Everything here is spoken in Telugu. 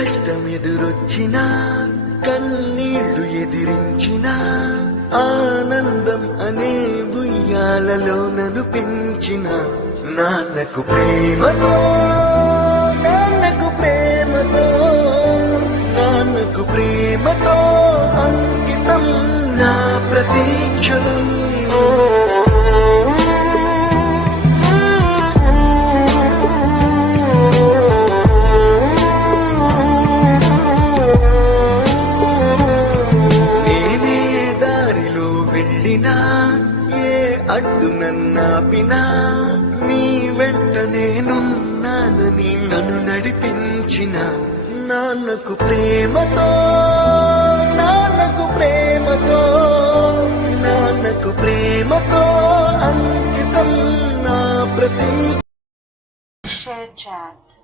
కష్టం ఎదురొచ్చినా కన్నీళ్లు ఎదిరించినా ఆనందం అనే ఉయ్యాలలో నన్ను పెంచిన నాన్నకు ప్రేమతో నాన్నకు ప్రేమతో నాన్నకు ప్రేమతో అంకితం నా ప్రతీక్షణం. ఏ అడ్డు నన్నాపినా నీ వెంట నేనున్నానని నన్ను నడిపించిన నాన్నకు ప్రేమతో నాన్నకు ప్రేమతో నాన్నకు ప్రేమతో అంకితం నా ప్రతి షేర్ చాట్.